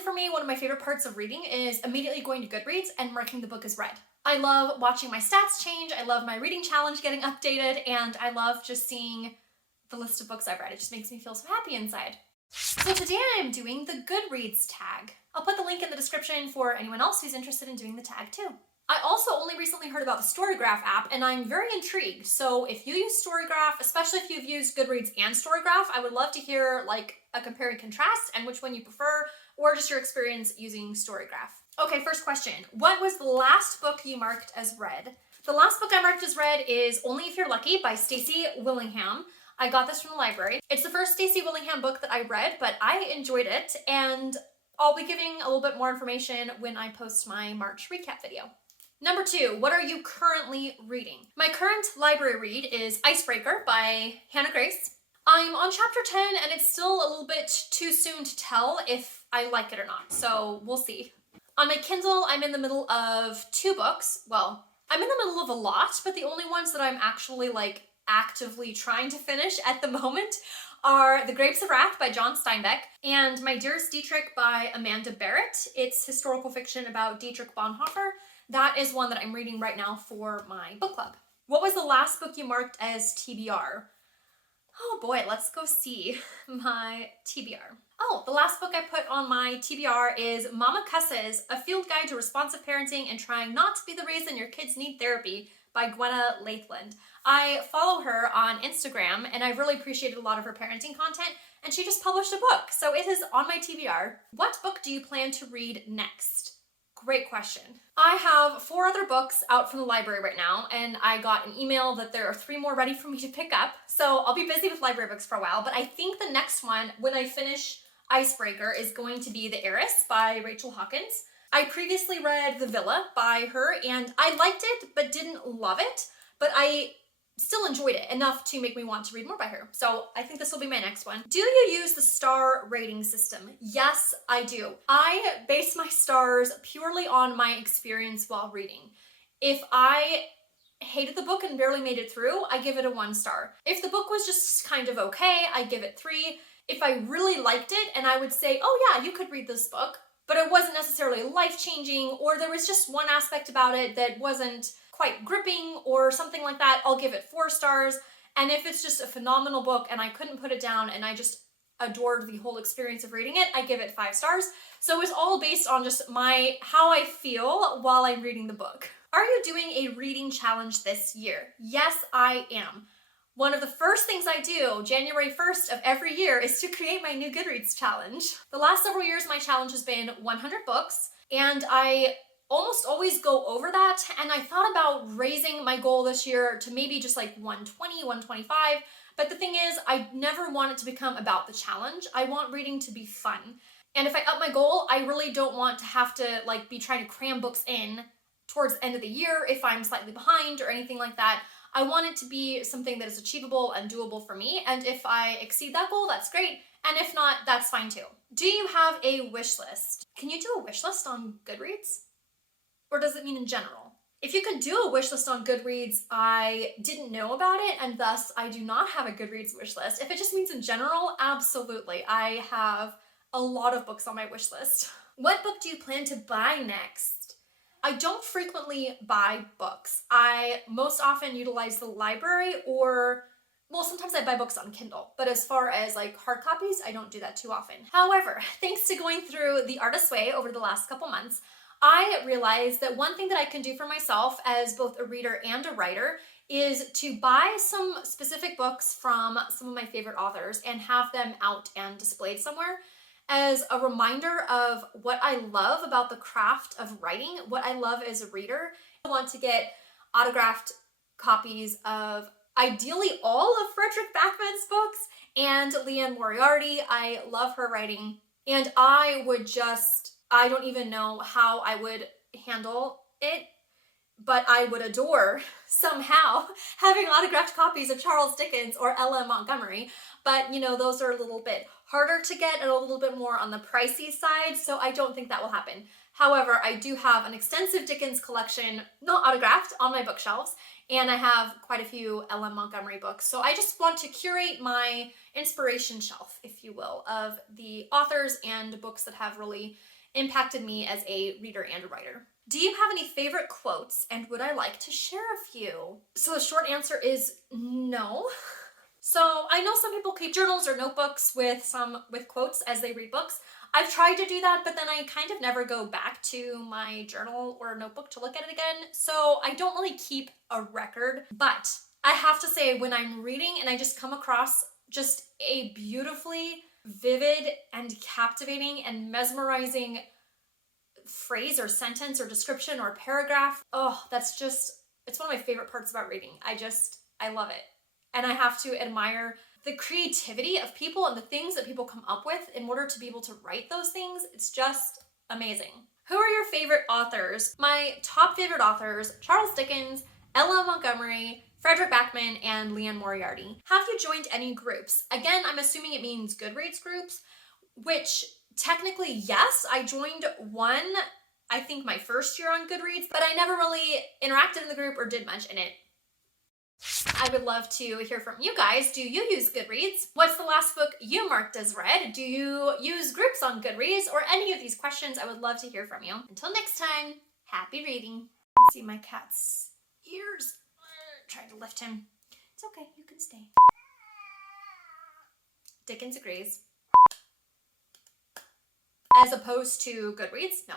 Honestly, for me, one of my favorite parts of reading is immediately going to Goodreads and marking the book as read. I love watching my stats change, I love my reading challenge getting updated, and I love just seeing the list of books I've read. It just makes me feel so happy inside. So today I'm doing the Goodreads tag. I'll put the link in the description for anyone else who's interested in doing the tag too. I also only recently heard about the Storygraph app and I'm very intrigued. So if you use Storygraph, especially if you've used Goodreads and Storygraph, I would love to hear like a compare and contrast and which one you prefer, or just your experience using Storygraph. Okay, first question. What was the last book you marked as read? The last book I marked as read is Only If You're Lucky by Stacey Willingham. I got this from the library. It's the first Stacey Willingham book that I read, but I enjoyed it, and I'll be giving a little bit more information when I post my March recap video. Number 2, what are you currently reading? My current library read is Icebreaker by Hannah Grace. I'm on chapter 10 and it's still a little bit too soon to tell if I like it or not, so we'll see. On my Kindle, I'm in the middle of 2 books. Well, I'm in the middle of a lot, but the only ones that I'm actually like actively trying to finish at the moment are The Grapes of Wrath by John Steinbeck and My Dearest Dietrich by Amanda Barrett. It's historical fiction about Dietrich Bonhoeffer. That is one that I'm reading right now for my book club. What was the last book you marked as TBR? Oh boy, let's go see my TBR. Oh, the last book I put on my TBR is Mama Cusses, A Field Guide to Responsive Parenting and Trying Not to Be the Reason Your Kids Need Therapy by Gwenna Lathland. I follow her on Instagram and I've really appreciated a lot of her parenting content, and she just published a book, so it is on my TBR. What book do you plan to read next? Great question. I have 4 other books out from the library right now, and I got an email that there are 3 more ready for me to pick up, so I'll be busy with library books for a while, but I think the next one, when I finish Icebreaker, is going to be The Heiress by Rachel Hawkins. I previously read The Villa by her, and I liked it, but didn't love it, but I still enjoyed it enough to make me want to read more by her. So I think this will be my next one. Do you use the star rating system? Yes, I do. I base my stars purely on my experience while reading. If I hated the book and barely made it through, I give it a 1 star. If the book was just kind of okay, I give it 3. If I really liked it and I would say, oh yeah, you could read this book, but it wasn't necessarily life-changing, or there was just one aspect about it that wasn't quite gripping or something like that, I'll give it 4 stars. And if it's just a phenomenal book and I couldn't put it down and I just adored the whole experience of reading it, I give it 5 stars. So it's all based on just how I feel while I'm reading the book. Are you doing a reading challenge this year? Yes, I am. One of the first things I do, January 1st of every year, is to create my new Goodreads challenge. The last several years, my challenge has been 100 books, and I almost always go over that, and I thought about raising my goal this year to maybe just like 120, 125, but the thing is, I never want it to become about the challenge. I want reading to be fun. And if I up my goal, I really don't want to have to like be trying to cram books in towards the end of the year if I'm slightly behind or anything like that. I want it to be something that is achievable and doable for me, and if I exceed that goal, that's great, and if not, that's fine too. Do you have a wish list? Can you do a wish list on Goodreads? Or does it mean in general? If you can do a wish list on Goodreads, I didn't know about it, and thus I do not have a Goodreads wish list. If it just means in general, absolutely. I have a lot of books on my wish list. What book do you plan to buy next? I don't frequently buy books. I most often utilize the library, or, well, sometimes I buy books on Kindle, but as far as like hard copies, I don't do that too often. However, thanks to going through The Artist's Way over the last couple months, I realized that one thing that I can do for myself as both a reader and a writer is to buy some specific books from some of my favorite authors and have them out and displayed somewhere as a reminder of what I love about the craft of writing, what I love as a reader. I want to get autographed copies of ideally all of Frederick Backman's books and Leanne Moriarty. I love her writing, and I don't even know how I would handle it, but I would adore somehow having autographed copies of Charles Dickens or L.M. Montgomery. But you know, those are a little bit harder to get and a little bit more on the pricey side, so I don't think that will happen. However, I do have an extensive Dickens collection, not autographed, on my bookshelves, and I have quite a few L.M. Montgomery books. So I just want to curate my inspiration shelf, if you will, of the authors and books that have really impacted me as a reader and a writer. Do you have any favorite quotes, and would I like to share a few? So the short answer is no. So I know some people keep journals or notebooks with quotes as they read books. I've tried to do that, but then I kind of never go back to my journal or notebook to look at it again. So I don't really keep a record, but I have to say when I'm reading and I just come across just a beautifully vivid and captivating and mesmerizing phrase or sentence or description or paragraph, oh, it's one of my favorite parts about reading. I love it. And I have to admire the creativity of people and the things that people come up with in order to be able to write those things. It's just amazing. Who are your favorite authors? My top favorite authors: Charles Dickens, L.M. Montgomery, Frederick Backman, and Leanne Moriarty. Have you joined any groups? Again, I'm assuming it means Goodreads groups, which technically, yes, I joined one, I think my first year on Goodreads, but I never really interacted in the group or did much in it. I would love to hear from you guys. Do you use Goodreads? What's the last book you marked as read? Do you use groups on Goodreads? Or any of these questions, I would love to hear from you. Until next time, happy reading. See my cat's ears. Trying to lift him. It's okay, you can stay. Dickens agrees. As opposed to Goodreads? No.